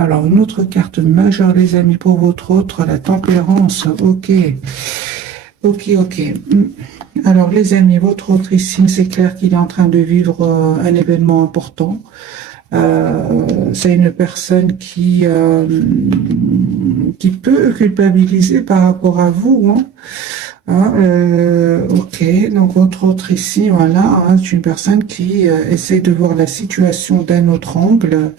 Alors, une autre carte majeure, les amis, pour votre autre, la tempérance. Ok. Ok, ok. Alors, les amis, votre autre ici, c'est clair qu'il est en train de vivre un événement important. C'est une personne qui peut culpabiliser par rapport à vous, hein. Ok, donc votre autre ici, voilà, hein, c'est une personne qui essaie de voir la situation d'un autre angle.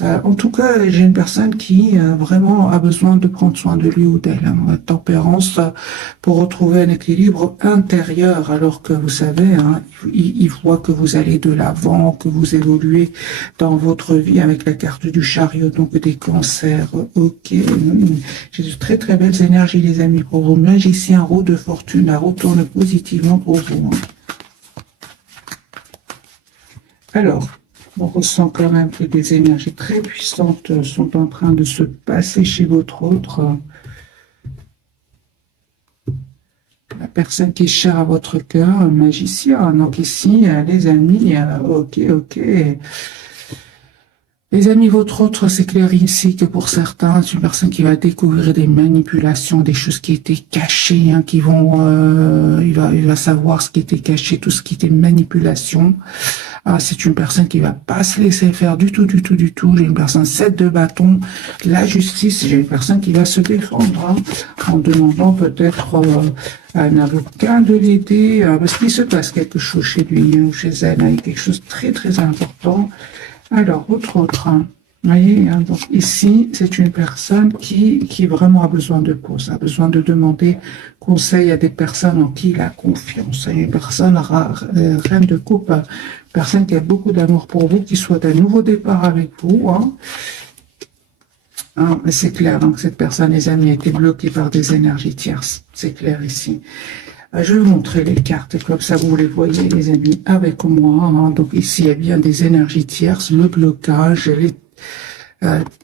En tout cas, j'ai une personne qui vraiment a besoin de prendre soin de lui ou d'elle, hein, la tempérance, pour retrouver un équilibre intérieur, alors que vous savez, hein, il voit que vous allez de l'avant, que vous évoluez dans votre vie avec la carte du chariot, donc des cancers. Ok, j'ai de très très belles énergies, les amis, pour vous. Magicien, roue de fortune, à retourne positivement pour vous, hein. Alors, on ressent quand même que des énergies très puissantes sont en train de se passer chez votre autre. La personne qui est chère à votre cœur, un magicien. Donc ici, les amis, ok, ok. Les amis, votre autre, c'est clair ici que pour certains, c'est une personne qui va découvrir des manipulations, des choses qui étaient cachées, hein, il va savoir ce qui était caché, tout ce qui était manipulation. Ah, c'est une personne qui va pas se laisser faire du tout, du tout, du tout. J'ai une personne 7 de bâton, la justice. J'ai une personne qui va se défendre, hein, en demandant peut-être à un avocat de l'aider, parce qu'il se passe quelque chose chez lui, hein, ou chez elle, hein, quelque chose de très, très important. Alors, autre, hein. Vous voyez, hein, donc ici, c'est une personne qui vraiment a besoin de pause, a besoin de demander conseil à des personnes en qui il a confiance. Une personne reine de coupe, personne qui a beaucoup d'amour pour vous, qui souhaite un nouveau départ avec vous, hein. Hein, c'est clair, hein, que cette personne, les amis, a été bloquée par des énergies tierces. C'est clair ici. Je vais vous montrer les cartes, comme ça vous les voyez, les amis, avec moi, hein. Donc ici, il y a bien des énergies tierces, le blocage, les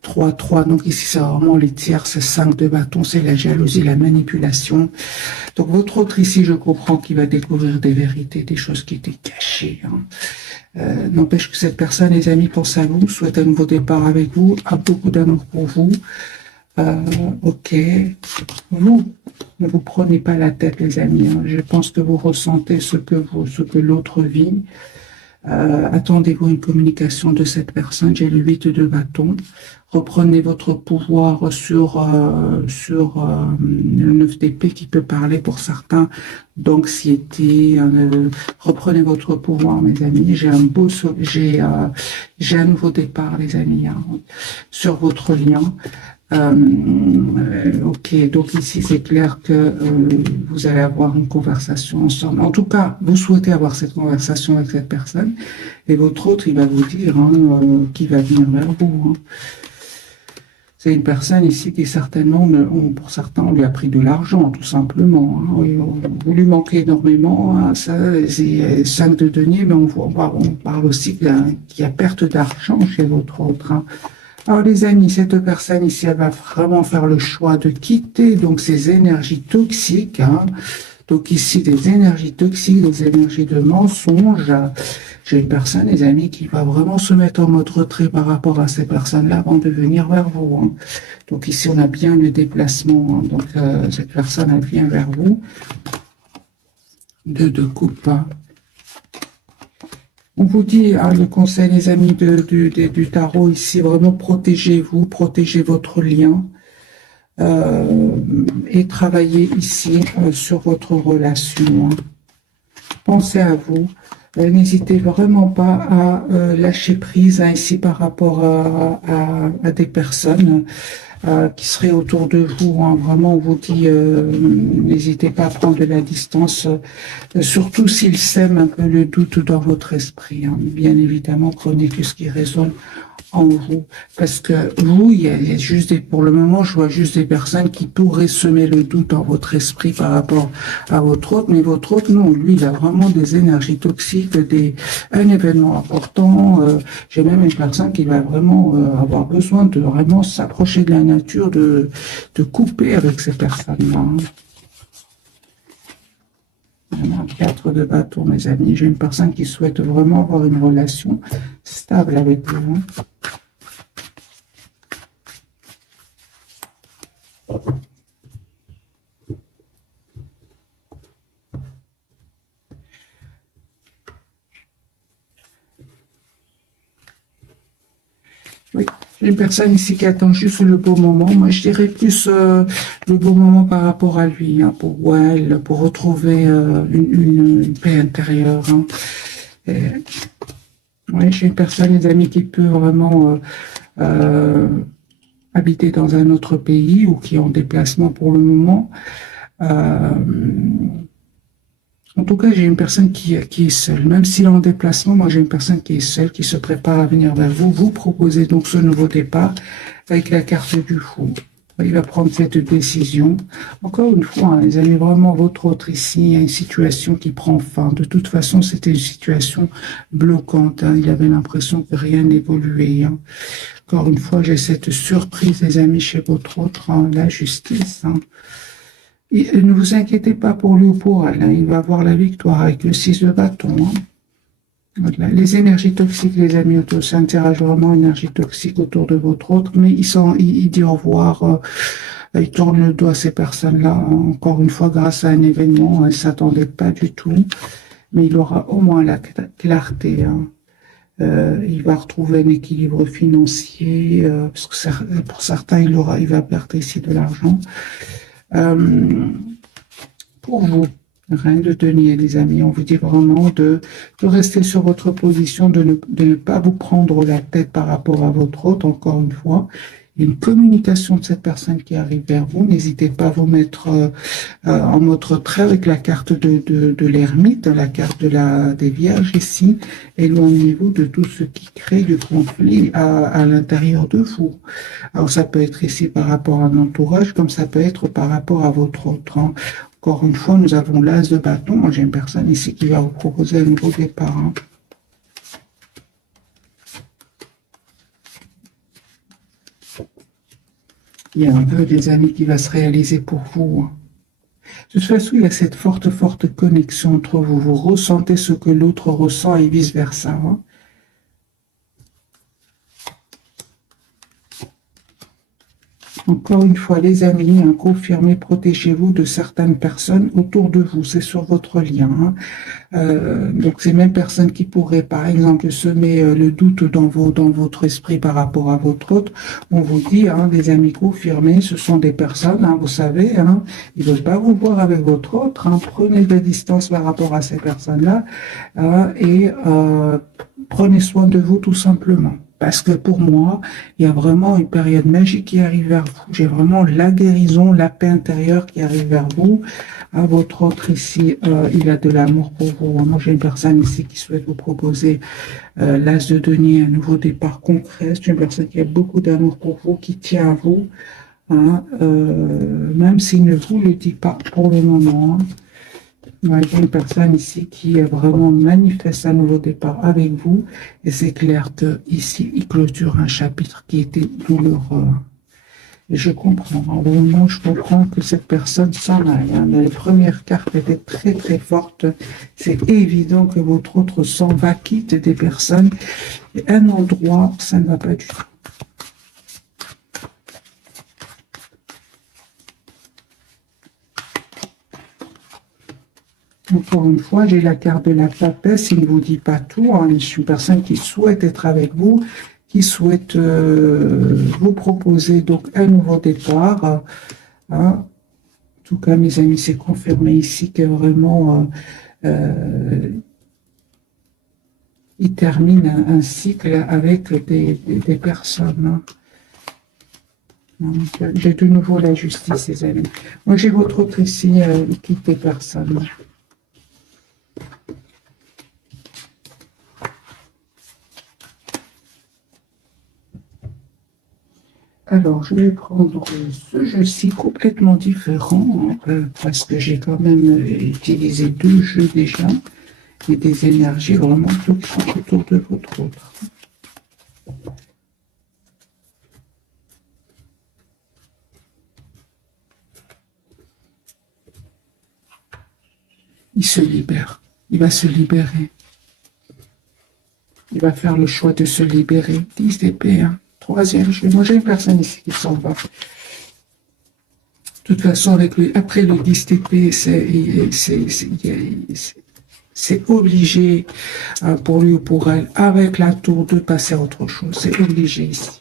3, donc ici, c'est vraiment les tierces, 5 de bâton, c'est la jalousie, la manipulation. Donc votre autre ici, je comprends qu'il va découvrir des vérités, des choses qui étaient cachées, hein. N'empêche que cette personne, les amis, pense à vous, souhaite un nouveau départ avec vous, a beaucoup d'amour pour vous. Ok. Vous, ne vous prenez pas la tête, les amis, hein. Je pense que vous ressentez ce que l'autre vit. Attendez-vous une communication de cette personne. J'ai le 8 de bâton. Reprenez votre pouvoir sur le 9 d'épée qui peut parler pour certains d'anxiété. Reprenez votre pouvoir, mes amis. J'ai un nouveau départ, les amis, hein, sur votre lien. Ok, donc ici c'est clair que vous allez avoir une conversation ensemble. En tout cas, vous souhaitez avoir cette conversation avec cette personne, et votre autre, il va vous dire, hein, qu'il va venir vers vous, hein. C'est une personne ici qui certainement, pour certains, on lui a pris de l'argent, tout simplement, hein. Oui, vous lui manquez énormément, hein. Ça, c'est 5 de denier, mais on parle aussi qu'il y a perte d'argent chez votre autre, hein. Alors les amis, cette personne ici, elle va vraiment faire le choix de quitter donc ces énergies toxiques, hein. Donc ici, des énergies toxiques, des énergies de mensonges. J'ai une personne, les amis, qui va vraiment se mettre en mode retrait par rapport à ces personnes-là avant de venir vers vous, hein. Donc ici, on a bien le déplacement, hein. Donc cette personne, elle vient vers vous. De coupe, hein. On vous dit, hein, le conseil, les amis, du tarot ici, vraiment protégez-vous, protégez votre lien, et travaillez ici sur votre relation, hein. Pensez à vous. N'hésitez vraiment pas à lâcher prise, hein, ici par rapport à des personnes qui seraient autour de vous, hein. Vraiment, on vous dit, n'hésitez pas à prendre de la distance, surtout s'ils sèment un peu le doute dans votre esprit, hein. Bien évidemment, prenez que ce qui résonne en vous, parce que vous, il y a juste pour le moment, je vois juste des personnes qui pourraient semer le doute dans votre esprit par rapport à votre autre, mais votre autre, non, lui, il a vraiment des énergies toxiques, un événement important. J'ai même une personne qui va vraiment avoir besoin de vraiment s'approcher de la nature, de couper avec ces personnes-là, hein. 4 de bâton, mes amis. J'ai une personne qui souhaite vraiment avoir une relation stable avec vous, hein. Oui, j'ai une personne ici qui attend juste le bon moment. Moi, je dirais plus le bon moment par rapport à lui, hein, pour ou elle, pour retrouver une paix intérieure. Hein. Et, ouais, j'ai une personne, les amis, qui peut vraiment euh, habiter dans un autre pays ou qui est en déplacement pour le moment. Euh, En tout cas, j'ai une personne qui est seule. Même s'il est en déplacement, moi j'ai une personne qui est seule, qui se prépare à venir vers vous. Vous proposez donc ce nouveau départ avec la carte du fou. Il va prendre cette décision. Encore une fois, hein, les amis, vraiment, votre autre ici, il y a une situation qui prend fin. De toute façon, c'était une situation bloquante. Hein. Il avait l'impression que rien n'évoluait. Hein. Encore une fois, j'ai cette surprise, les amis, chez votre autre, hein, la justice. Hein. Et ne vous inquiétez pas pour lui ou pour elle, hein, il va avoir la victoire avec le 6 de bâton. Hein. Voilà. Les énergies toxiques, les amis, s'interrogent vraiment énergie toxique autour de votre autre, mais il dit au revoir, il tourne le dos à ces personnes-là, hein, encore une fois, grâce à un événement, elle ne s'attendait pas du tout, mais il aura au moins la clarté. Hein. Il va retrouver un équilibre financier, parce que pour certains, il va perdre ici de l'argent. Pour vous, reine de denier, les amis, on vous dit vraiment de rester sur votre position, de ne pas vous prendre la tête par rapport à votre hôte, encore une fois. Il y a une communication de cette personne qui arrive vers vous. N'hésitez pas à vous mettre en mode retrait avec la carte de l'ermite, la carte des vierges ici. Éloignez-vous de tout ce qui crée du conflit à l'intérieur de vous. Alors ça peut être ici par rapport à un entourage, comme ça peut être par rapport à votre autre. Hein. Encore une fois, nous avons l'as de bâton. Moi, j'ai une personne ici qui va vous proposer un nouveau départ. Hein. Il y a un peu des amis qui va se réaliser pour vous. Hein. De toute façon, il y a cette forte connexion entre vous. Vous ressentez ce que l'autre ressent et vice-versa. Hein. Encore une fois, les amis, hein, confirmez, protégez-vous de certaines personnes autour de vous. C'est sur votre lien. Hein. Donc, ces mêmes personnes qui pourraient, par exemple, semer le doute dans votre esprit par rapport à votre autre, on vous dit, hein, des amis confirmés, ce sont des personnes, hein, vous savez, hein, ils ne veulent pas vous voir avec votre autre. Hein, prenez de la distance par rapport à ces personnes-là et prenez soin de vous tout simplement. Parce que pour moi, il y a vraiment une période magique qui arrive vers vous. J'ai vraiment la guérison, la paix intérieure qui arrive vers vous. À votre autre ici, il a de l'amour pour vous. Moi, j'ai une personne ici qui souhaite vous proposer l'as de denier, un nouveau départ concret. C'est une personne qui a beaucoup d'amour pour vous, qui tient à vous, hein, même s'il ne vous le dit pas pour le moment. Hein. Ouais, j'ai une personne ici qui vraiment manifeste un nouveau départ avec vous. Et c'est clair que ici, il clôture un chapitre qui était douloureux. Et je comprends. Au moment, je comprends que cette personne s'en aille. Hein. Les premières cartes étaient très fortes. C'est évident que votre autre s'en va, quitte des personnes. Et un endroit, ça ne va pas du tout. Encore une fois, j'ai la carte de la papesse, il ne vous dit pas tout. Hein. Je suis une personne qui souhaite être avec vous, qui souhaite vous proposer donc un nouveau départ. Hein. En tout cas, mes amis, c'est confirmé ici que vraiment, il termine un cycle avec des personnes. Hein. J'ai de nouveau la justice, les amis. Moi, j'ai votre autre ici, il quitte des personnes. Alors, je vais prendre ce jeu-ci complètement différent, parce que j'ai quand même utilisé 2 jeux déjà, et des énergies vraiment toxiques autour de votre autre. Il se libère, il va se libérer. Il va faire le choix de se libérer. 10 d'épée, hein. 3e jeu. Moi, j'ai une personne ici qui s'en va. toute façon, après le 10 TP, c'est obligé pour lui ou pour elle, avec la tour, de passer à autre chose. C'est obligé ici.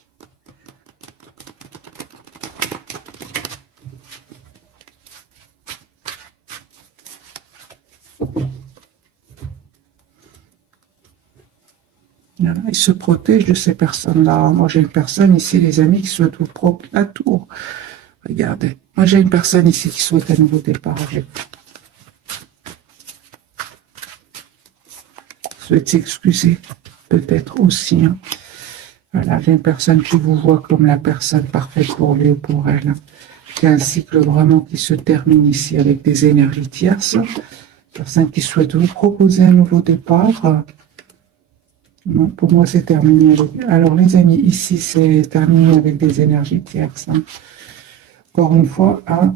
Voilà, ils se protègent de ces personnes-là. Moi, j'ai une personne ici, les amis, qui souhaite vous prendre la tour. Regardez. Moi, j'ai une personne ici qui souhaite un nouveau départ. Souhaite s'excuser, peut-être aussi. Hein. Voilà, j'ai une personne qui vous voit comme la personne parfaite pour lui ou pour elle. Il y a un cycle vraiment qui se termine ici avec des énergies tierces. Personne qui souhaite vous proposer un nouveau départ. Non, pour moi, c'est terminé. Alors, les amis, ici, c'est terminé avec des énergies tierces. Hein. Encore une fois, hein,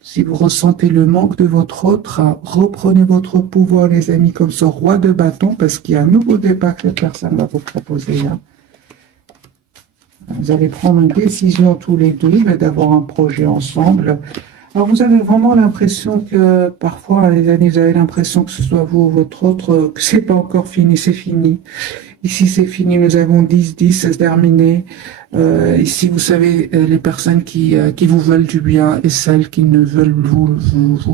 si vous ressentez le manque de votre autre, reprenez votre pouvoir, les amis, comme ce roi de bâton, parce qu'il y a un nouveau départ que personne va vous proposer. Hein. Vous allez prendre une décision tous les deux d'avoir un projet ensemble. Alors, vous avez vraiment l'impression que, parfois, les amis, vous avez l'impression que ce soit vous ou votre autre, que c'est pas encore fini, c'est fini. Ici, c'est fini. Nous avons 10-10, c'est terminé. Ici, vous savez, les personnes qui vous veulent du bien et celles qui ne veulent vous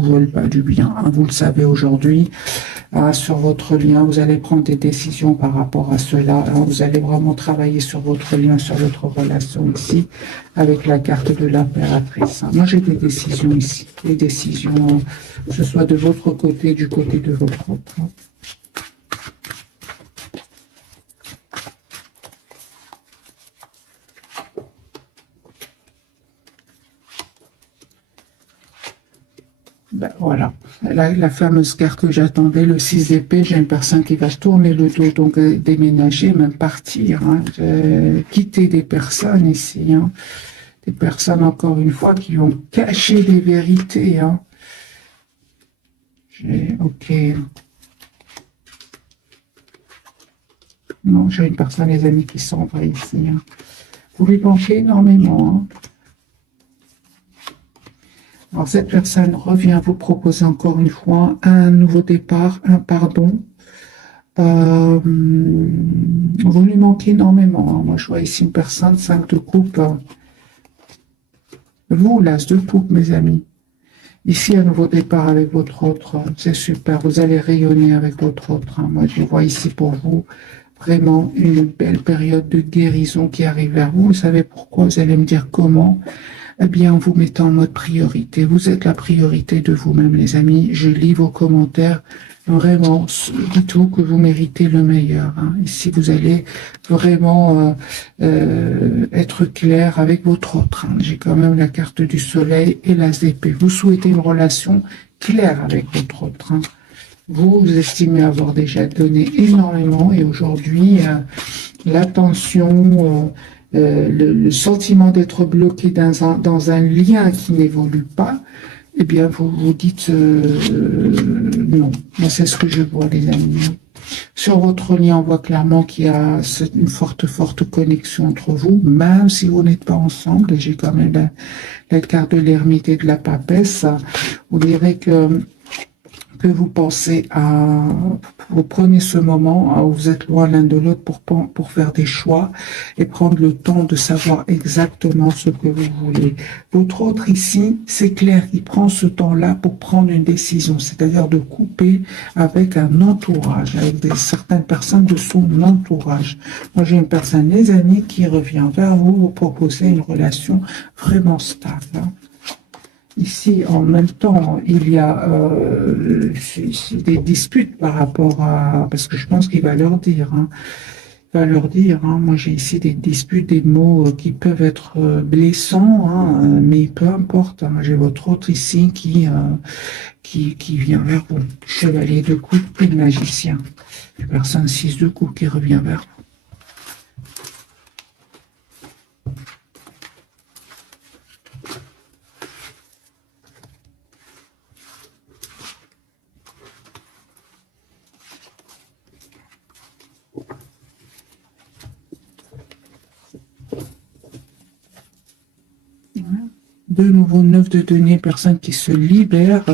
veulent pas du bien. Hein, vous le savez aujourd'hui. Sur votre lien, vous allez prendre des décisions par rapport à cela. Hein, vous allez vraiment travailler sur votre lien, sur votre relation ici, avec la carte de l'impératrice. Hein. Moi, j'ai des décisions ici. Des décisions, que ce soit de votre côté, du côté de votre autre. Hein. Ben, voilà, la fameuse carte que j'attendais, le 6 d'épée, j'ai une personne qui va tourner le dos, donc déménager, même partir, hein, quitter des personnes ici, hein, des personnes, encore une fois, qui ont caché des vérités. Hein. Ok. Non, j'ai une personne, les amis, qui s'en va ici. Hein. Vous lui manquez énormément. Hein. Alors, cette personne revient vous proposer encore une fois un nouveau départ, un pardon. Vous lui manquez énormément. Hein. Moi, je vois ici une personne, 5 de coupe. Vous, l'as de coupe, mes amis. Ici, un nouveau départ avec votre autre. C'est super. Vous allez rayonner avec votre autre. Hein. Moi, je vois ici pour vous vraiment une belle période de guérison qui arrive vers vous. Vous savez pourquoi? Vous allez me dire comment? Eh bien, en vous mettant en mode priorité. Vous êtes la priorité de vous-même, les amis. Je lis vos commentaires. Vraiment, dites-vous que vous méritez le meilleur. Hein. Ici, vous allez vraiment être clair avec votre autre. Hein. J'ai quand même la carte du soleil et l'as d'épée. Vous souhaitez une relation claire avec votre autre. Hein. Vous estimez avoir déjà donné énormément et aujourd'hui, l'attention, le sentiment d'être bloqué dans un lien qui n'évolue pas, eh bien, vous vous dites non. Moi, c'est ce que je vois, les amis. Sur votre lien, on voit clairement qu'il y a une forte connexion entre vous, même si vous n'êtes pas ensemble. Et j'ai quand même la carte de l'ermite et de la papesse. Vous direz que vous pensez à, vous prenez ce moment où vous êtes loin l'un de l'autre pour faire des choix et prendre le temps de savoir exactement ce que vous voulez. Votre autre ici, c'est clair, il prend ce temps-là pour prendre une décision, c'est-à-dire de couper avec un entourage, avec certaines personnes de son entourage. Moi, j'ai une personne, les amis, qui revient vers vous, vous proposer une relation vraiment stable. Hein. Ici, en même temps, il y a des disputes par rapport à... Parce que je pense qu'il va leur dire. Hein, il va leur dire, hein, moi j'ai ici des disputes, des mots qui peuvent être blessants, hein, mais peu importe. Hein, j'ai votre autre ici qui vient vers vous. Chevalier de coupe et le magicien. Personne 6 de coupe qui revient vers vous. de nouveau 9 de denier, personne qui se libère.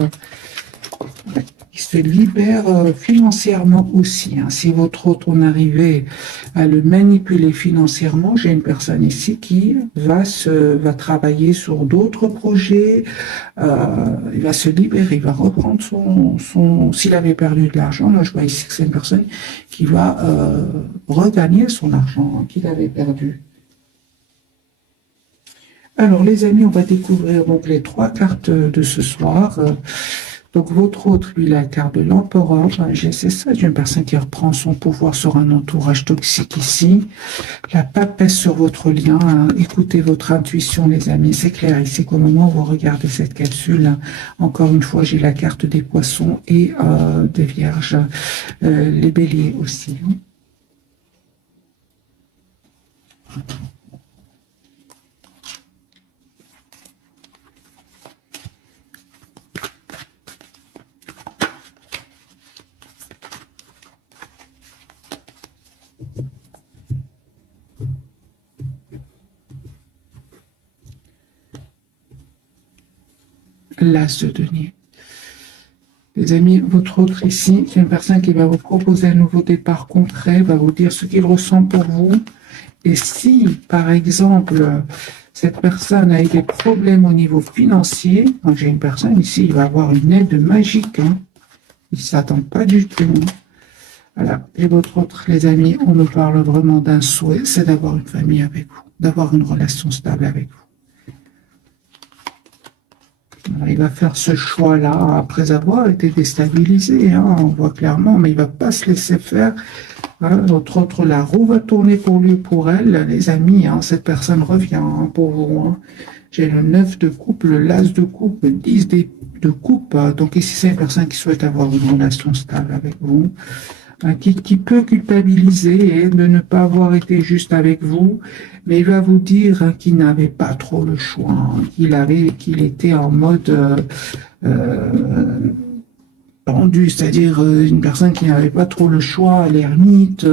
Il se libère financièrement aussi. Hein. Si votre autre, on arrivait à le manipuler financièrement, j'ai une personne ici qui va travailler sur d'autres projets, il va se libérer, il va reprendre s'il avait perdu de l'argent, là je vois ici que c'est une personne qui va regagner son argent hein, qu'il avait perdu. Alors les amis, on va découvrir donc les 3 cartes de ce soir. Donc, votre autre, lui, la carte de l'empereur, c'est ça, d'une personne qui reprend son pouvoir sur un entourage toxique ici. La papesse sur votre lien, hein. Écoutez votre intuition, les amis, c'est clair. Ici, qu'au moment où vous regardez cette capsule, hein, encore une fois, j'ai la carte des poissons et des vierges, les béliers aussi. Hein. L'as de denier. Les amis, votre autre ici, c'est une personne qui va vous proposer un nouveau départ concret, va vous dire ce qu'il ressent pour vous. Et si, par exemple, cette personne a eu des problèmes au niveau financier, donc j'ai une personne ici, il va avoir une aide magique. Hein. Il ne s'attend pas du tout. Hein. Voilà. Et votre autre, les amis, on nous parle vraiment d'un souhait, c'est d'avoir une famille avec vous, d'avoir une relation stable avec vous. Il va faire ce choix-là après avoir été déstabilisé, hein, on voit clairement, mais il ne va pas se laisser faire. Hein, notre la roue va tourner pour lui, pour elle, les amis. Hein, cette personne revient hein, pour vous. Hein. J'ai le 9 de coupe, le l'as de coupe, le 10 de coupe. Donc ici, c'est une personne qui souhaite avoir une relation stable avec vous. Qui peut culpabiliser et de ne pas avoir été juste avec vous, mais il va vous dire hein, qu'il n'avait pas trop le choix, hein, qu'il était en mode pendu, c'est-à-dire une personne qui n'avait pas trop le choix, l'ermite,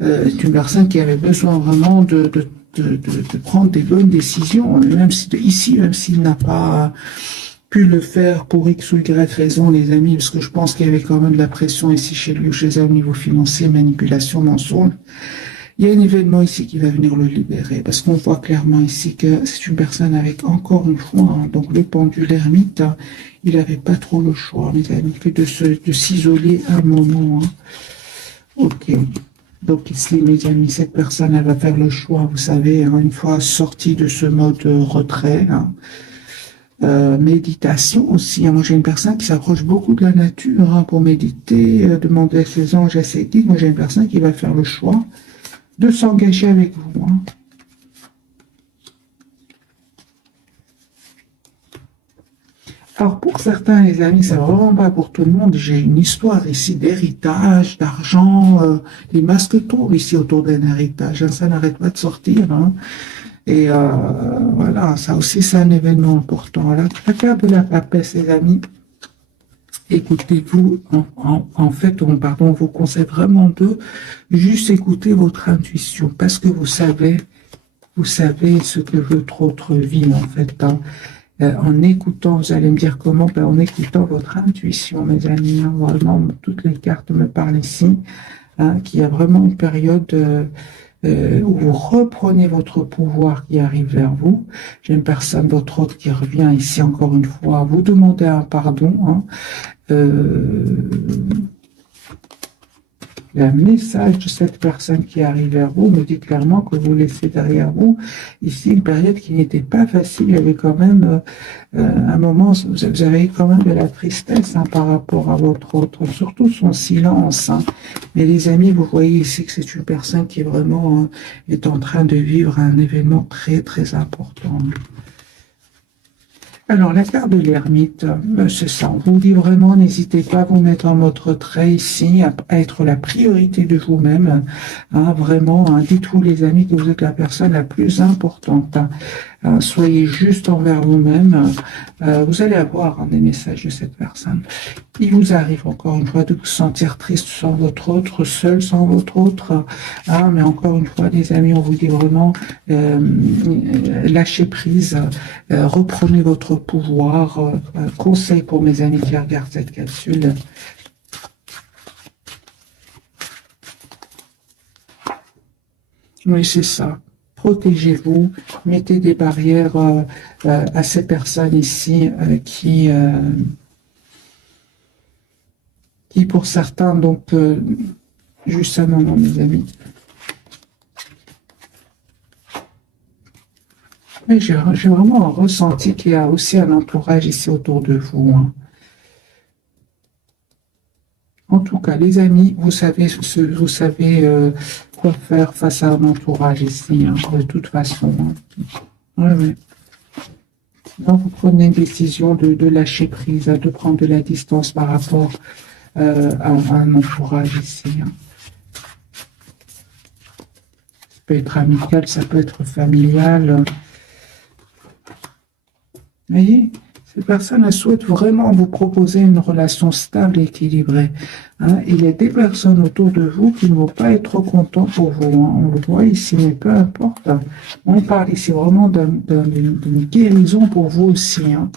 une personne qui avait besoin vraiment de prendre des bonnes décisions, même si ici, même s'il n'a pas pu le faire pour X ou Y raison, les amis, parce que je pense qu'il y avait quand même de la pression ici chez lui ou chez elle au niveau financier, manipulation, mensonge. Il y a un événement ici qui va venir le libérer, parce qu'on voit clairement ici que c'est une personne avec encore une fois, hein, donc le pendule ermite, hein, il n'avait pas trop le choix, les amis, que de s'isoler un moment. Hein. Ok. Donc ici, mes amis, cette personne, elle va faire le choix, vous savez, hein, une fois sortie de ce mode retrait, hein, méditation aussi. Moi, j'ai une personne qui s'approche beaucoup de la nature hein, pour méditer, demander à ses anges, à ses guides. Moi, j'ai une personne qui va faire le choix de s'engager avec vous. Hein. Alors, pour certains, les amis, c'est vraiment pas pour tout le monde. J'ai une histoire ici d'héritage, d'argent, les masques tournent ici autour d'un héritage. Hein, ça n'arrête pas de sortir. Hein. Et voilà, ça aussi, c'est un événement important. La carte de la papesse, les amis, écoutez-vous, en fait, on vous conseille vraiment de juste écouter votre intuition, parce que vous savez ce que votre autre vit, en fait. Hein. En écoutant, vous allez me dire comment, ben, en écoutant votre intuition, mes amis. Hein, vraiment, toutes les cartes me parlent ici, hein, qu'il y a vraiment une période... où vous reprenez votre pouvoir qui arrive vers vous. J'ai une personne, votre autre, qui revient ici encore une fois, vous demander un pardon. Hein. Le message de cette personne qui arrive vers vous me dit clairement que vous laissez derrière vous ici une période qui n'était pas facile. Il y avait quand même un moment, vous avez quand même de la tristesse hein, par rapport à votre autre, surtout son silence. Hein. Mais les amis, vous voyez ici que c'est une personne qui vraiment est en train de vivre un événement très très important. Alors, la carte de l'ermite, c'est ça. On vous dit vraiment, n'hésitez pas à vous mettre en mode retrait ici, à être la priorité de vous-même. Hein, vraiment, hein, dites-vous les amis que vous êtes la personne la plus importante. Hein. Soyez juste envers vous-même. Vous allez avoir des messages de cette personne. Il vous arrive encore une fois de vous sentir triste sans votre autre, seul sans votre autre. Mais encore une fois, les amis, on vous dit vraiment, lâchez prise, reprenez votre pouvoir. Conseil pour mes amis qui regardent cette capsule. Oui, c'est ça. Protégez-vous, mettez des barrières à ces personnes ici qui pour certains, donc, juste un moment, mes amis. Mais j'ai vraiment ressenti qu'il y a aussi un entourage ici autour de vous. Hein. En tout cas, les amis, vous savez quoi faire face à un entourage ici, hein, de toute façon. Hein. Ouais, ouais. Donc, vous prenez une décision de lâcher prise, de prendre de la distance par rapport à un entourage ici. Hein. Ça peut être amical, ça peut être familial. Vous voyez, cette personne, elle souhaite vraiment vous proposer une relation stable et équilibrée. Hein. Il y a des personnes autour de vous qui ne vont pas être contents pour vous. Hein. On le voit ici, mais peu importe. Hein. On parle ici vraiment d'une guérison pour vous aussi. Hein.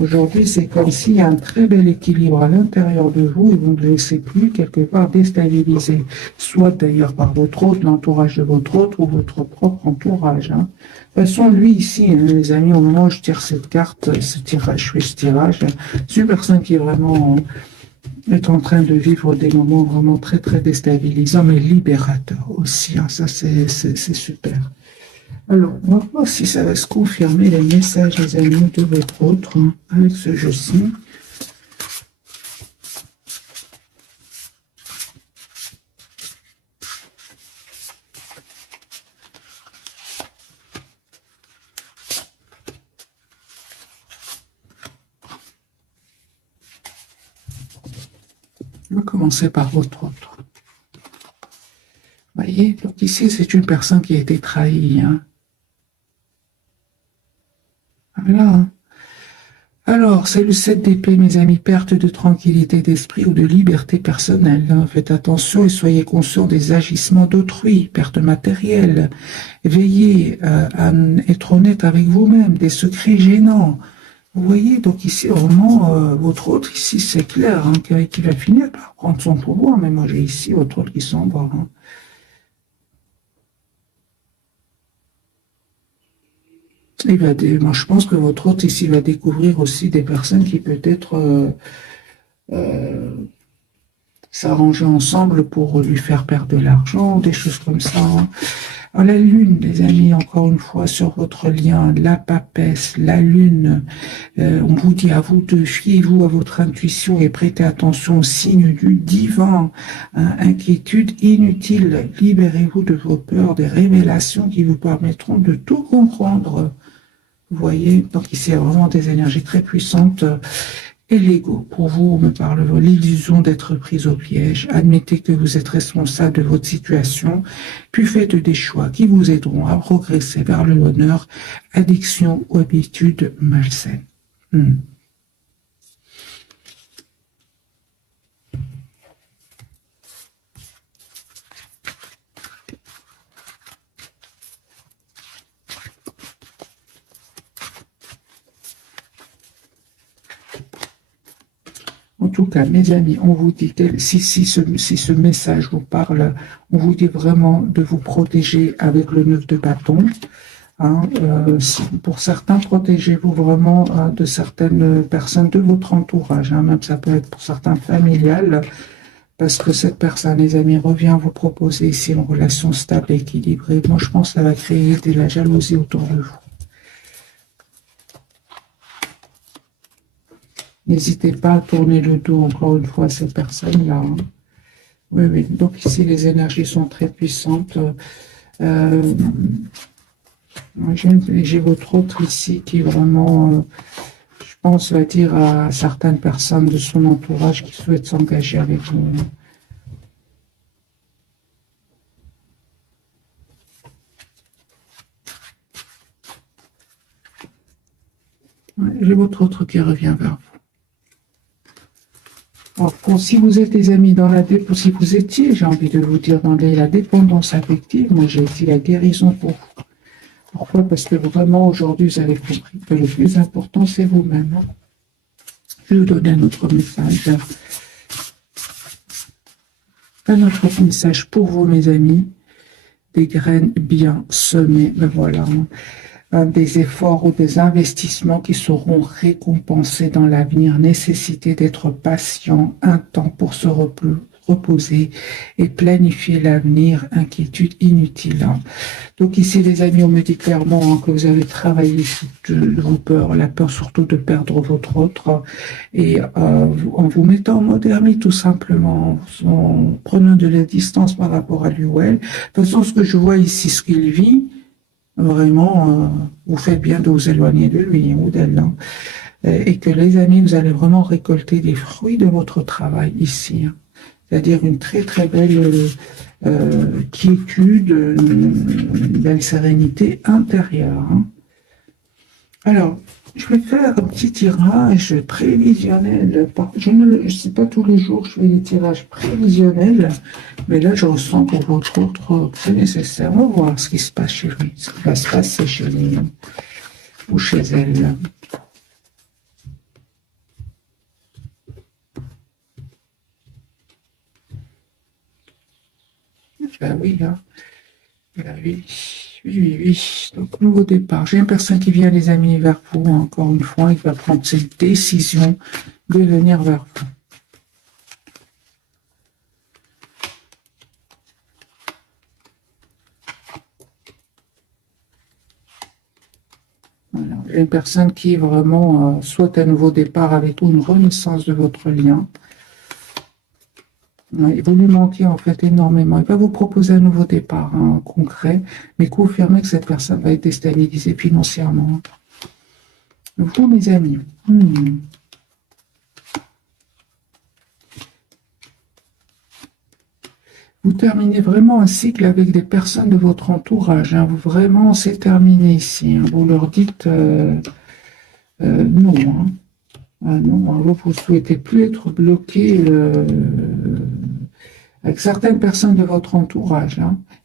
Aujourd'hui, c'est comme s'il y a un très bel équilibre à l'intérieur de vous et vous ne laissez plus quelque part déstabiliser, soit d'ailleurs par votre hôte, l'entourage de votre hôte ou votre propre entourage. Hein. De toute façon, lui ici, hein, les amis, au moment où je tire cette carte, ce tirage, je fais ce tirage, c'est une personne qui est vraiment est en train de vivre des moments vraiment très très déstabilisants, mais libérateurs aussi. Hein. Ça, c'est super. Alors, on va voir si ça va se confirmer les messages, les amis, de votre autre, hein, avec ce jeu-ci. On va commencer par votre autre. Vous voyez, donc ici, c'est une personne qui a été trahie. Hein. Voilà. Hein. Alors, c'est le 7 d'épée, mes amis, perte de tranquillité d'esprit ou de liberté personnelle. Hein. Faites attention et soyez conscient des agissements d'autrui, perte matérielle. Veillez à être honnête avec vous-même, des secrets gênants. Vous voyez, donc ici, vraiment, votre autre, ici, c'est clair, hein, qu'il va finir par prendre son pouvoir, mais moi, j'ai ici votre autre qui s'en va. Hein. Moi, je pense que votre hôte ici va découvrir aussi des personnes qui peut-être euh, s'arranger ensemble pour lui faire perdre de l'argent, des choses comme ça. Hein. Alors, la lune, les amis, encore une fois, sur votre lien, la papesse, la lune, on vous dit à vous de fiez-vous à votre intuition et prêtez attention aux signes du divin. Hein, inquiétude inutile, libérez-vous de vos peurs, des révélations qui vous permettront de tout comprendre. Vous voyez, donc ici, il y a vraiment des énergies très puissantes. Et l'ego, pour vous, me parle l'illusion d'être prise au piège. Admettez que vous êtes responsable de votre situation, puis faites des choix qui vous aideront à progresser vers le bonheur, addiction ou habitude malsaine. En tout cas, mes amis, on vous dit que si ce message vous parle, on vous dit vraiment de vous protéger avec le 9 de bâton. Hein, pour certains, protégez-vous vraiment de certaines personnes de votre entourage. Hein, même ça peut être pour certains familial, parce que cette personne, les amis, revient vous proposer ici une relation stable et équilibrée. Moi, je pense que ça va créer de la jalousie autour de vous. N'hésitez pas à tourner le dos encore une fois à cette personne-là. Hein. Oui, oui. Donc ici, les énergies sont très puissantes. Euh, j'ai votre autre ici qui vraiment, je pense, va dire à certaines personnes de son entourage qui souhaitent s'engager avec vous. Ouais, j'ai votre autre qui revient vers vous. Alors, si vous êtes des amis dans la dépendance, si vous étiez, j'ai envie de vous dire, dans la dépendance affective, moi j'ai dit la guérison pour vous. Pourquoi? Parce que vraiment aujourd'hui, vous avez compris que le plus important, c'est vous-même. Je vais vous donner un autre message. Un autre message pour vous, mes amis. Des graines bien semées. Ben voilà. Des efforts ou des investissements qui seront récompensés dans l'avenir. Nécessité d'être patient, un temps pour se reposer et planifier l'avenir. Inquiétude inutile. Donc ici, les amis, on me dit clairement que vous avez travaillé de vos peurs, la peur surtout de perdre votre autre, et en vous mettant en mode ermite tout simplement, en prenant de la distance par rapport à lui ou elle. De toute façon, ce que je vois ici, ce qu'il vit, vraiment, vous faites bien de vous éloigner de lui ou d'elle. Et que les amis, vous allez vraiment récolter les fruits de votre travail ici. C'est-à-dire une très très belle quiétude, une belle sérénité intérieure. Alors, je vais faire un petit tirage prévisionnel. Je ne sais pas tous les jours, je fais des tirages prévisionnels, mais là, je ressens pour votre autre que c'est nécessaire. On va voir ce qui se passe chez lui, ce qui va se passer chez lui ou chez elle. Ben oui, là. Ben oui. Oui. Donc, nouveau départ. J'ai une personne qui vient, les amis, vers vous, encore une fois. Il va prendre cette décision de venir vers vous. Voilà. J'ai une personne qui vraiment souhaite un nouveau départ avec vous, une renaissance de votre lien. Vous lui manquez en fait énormément. Il va vous proposer un nouveau départ concret, mais confirmez que cette personne va être déstabilisée financièrement. Vous, mes amis, vous terminez vraiment un cycle avec des personnes de votre entourage. Vous vraiment, c'est terminé ici. Vous leur dites non. Non, vous ne souhaitez plus être bloqué avec certaines personnes de votre entourage.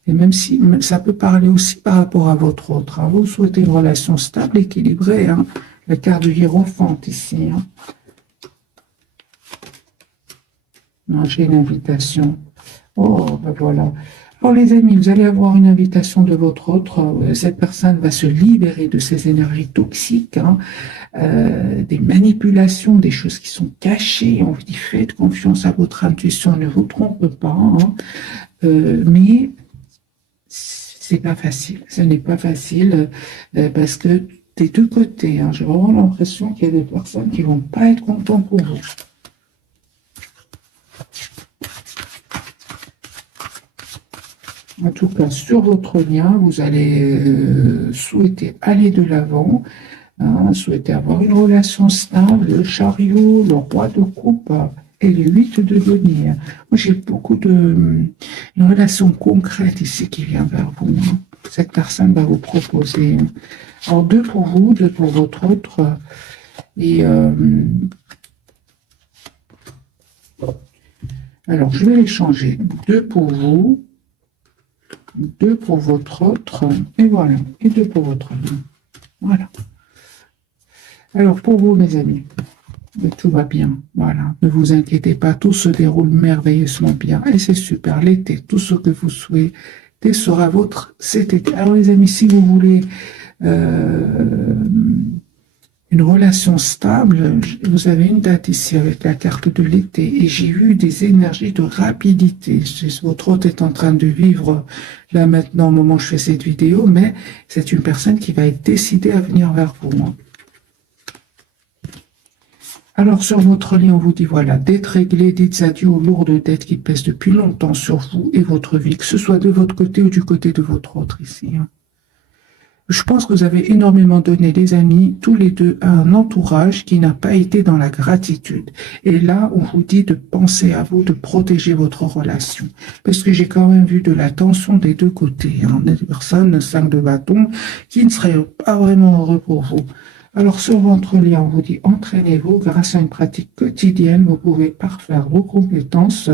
Et même si ça peut parler aussi par rapport à votre autre. Vous souhaitez une relation stable, équilibrée. La carte du Hiérophant ici. J'ai une invitation. Oh, ben voilà. Alors les amis, vous allez avoir une invitation de votre autre. Cette personne va se libérer de ces énergies toxiques, des manipulations, des choses qui sont cachées. On vous dit faites confiance à votre intuition, ne vous trompez pas. Mais c'est pas facile. Ce n'est pas facile parce que des deux côtés, j'ai vraiment l'impression qu'il y a des personnes qui vont pas être contentes pour vous. En tout cas, sur votre lien, vous allez souhaiter aller de l'avant, souhaiter avoir une relation stable, le chariot, le roi de coupe et le 8 de denier. Moi, j'ai beaucoup une relation concrète ici qui vient vers vous. Cette personne va vous proposer. Alors, 2 pour vous, 2 pour votre autre. Et alors, je vais les changer. 2 pour vous. 2 pour votre autre, et voilà, et 2 pour votre autre. Voilà. Alors, pour vous, mes amis, tout va bien, voilà. Ne vous inquiétez pas, tout se déroule merveilleusement bien, et c'est super. L'été, tout ce que vous souhaitez sera votre cet été. Alors, les amis, si vous voulez une relation stable, vous avez une date ici avec la carte de l'été et j'ai eu des énergies de rapidité. Votre hôte est en train de vivre là maintenant au moment où je fais cette vidéo, mais c'est une personne qui va être décidée à venir vers vous. Alors sur votre lit, on vous dit voilà, d'être réglé, dites adieu aux lourdes dettes qui pèsent depuis longtemps sur vous et votre vie, que ce soit de votre côté ou du côté de votre autre ici. Je pense que vous avez énormément donné, les amis, tous les deux, à un entourage qui n'a pas été dans la gratitude. Et là, on vous dit de penser à vous, de protéger votre relation. Parce que j'ai quand même vu de la tension des deux côtés. Des personnes, 5 de bâton, qui ne seraient pas vraiment heureux pour vous. Alors, sur votre lien, on vous dit entraînez-vous grâce à une pratique quotidienne. Vous pouvez parfaire vos compétences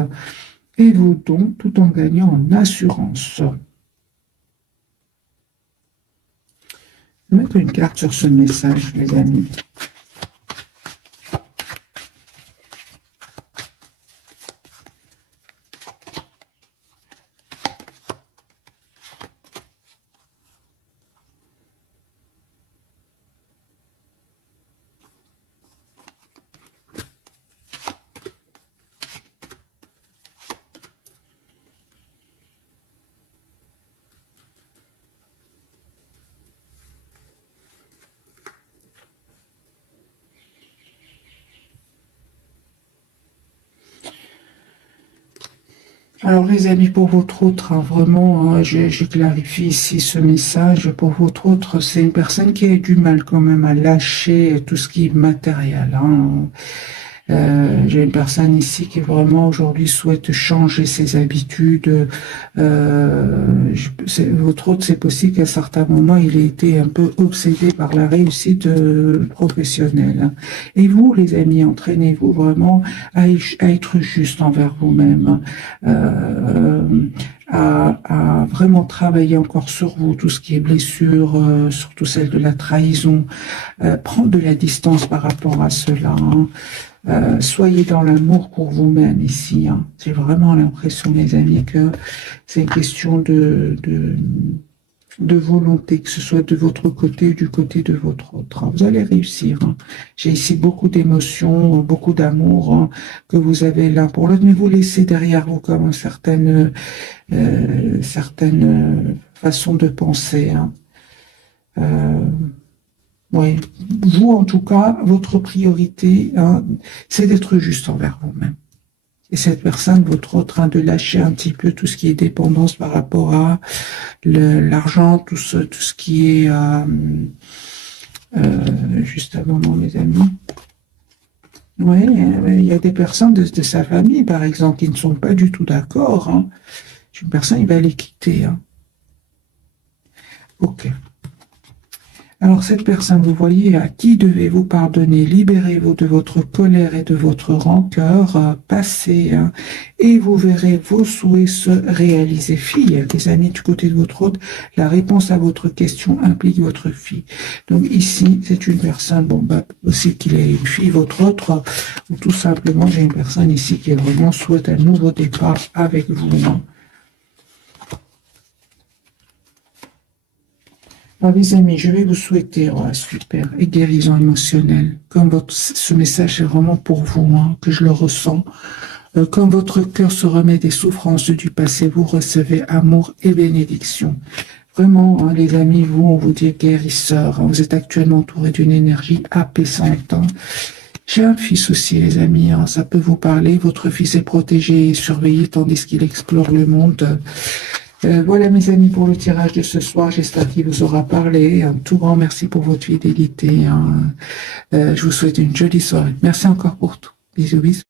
et vos dons tout en gagnant en assurance. Je vais mettre une carte sur ce message, les amis. Alors les amis, pour votre autre, hein, vraiment, hein, je clarifie ici ce message. Pour votre autre, c'est une personne qui a du mal quand même à lâcher tout ce qui est matériel. Hein. J'ai une personne ici qui vraiment aujourd'hui souhaite changer ses habitudes. Votre autre, c'est possible qu'à certains moments, il ait été un peu obsédé par la réussite professionnelle. Hein. Et vous, les amis, entraînez-vous vraiment à être juste envers vous-même. À vraiment travailler encore sur vous, tout ce qui est blessure, surtout celle de la trahison, prendre de la distance par rapport à cela. Hein. Soyez dans l'amour pour vous-même ici. Hein. J'ai vraiment l'impression, les amis, que c'est une question de volonté, que ce soit de votre côté ou du côté de votre autre. Hein. Vous allez réussir. Hein. J'ai ici beaucoup d'émotions, beaucoup d'amour hein, que vous avez l'un pour l'autre, mais vous laissez derrière vous comme une certaine façon de penser. Hein. Oui, vous en tout cas, votre priorité, hein, c'est d'être juste envers vous-même. Et cette personne, votre autre, hein, de lâcher un petit peu tout ce qui est dépendance par rapport à l'argent, tout ce qui est juste un moment, mes amis. Oui, il y a des personnes de sa famille, par exemple, qui ne sont pas du tout d'accord. Hein. Une personne, il va les quitter. Hein. Ok. Alors cette personne, vous voyez, à qui devez-vous pardonner? Libérez-vous de votre colère et de votre rancœur, passez, hein, et vous verrez vos souhaits se réaliser. Fille, les amis, du côté de votre autre, la réponse à votre question implique votre fille. Donc ici, c'est une personne, bon, bah, aussi qu'il ait une fille, votre autre, ou tout simplement, j'ai une personne ici qui vraiment souhaite un nouveau départ avec vous. Hein. Alors, les amis, je vais vous souhaiter super et guérison émotionnelle. Comme ce message est vraiment pour vous, hein, que je le ressens. Comme votre cœur se remet des souffrances du passé, vous recevez amour et bénédiction. Vraiment, hein, les amis, vous, on vous dit guérisseur. Hein, vous êtes actuellement entouré d'une énergie apaisante. Hein. J'ai un fils aussi, les amis. Hein, ça peut vous parler. Votre fils est protégé et surveillé tandis qu'il explore le monde. Voilà mes amis pour le tirage de ce soir, j'espère qu'il vous aura parlé. Un tout grand merci pour votre fidélité. Hein. Je vous souhaite une jolie soirée. Merci encore pour tout. Bisous, bisous.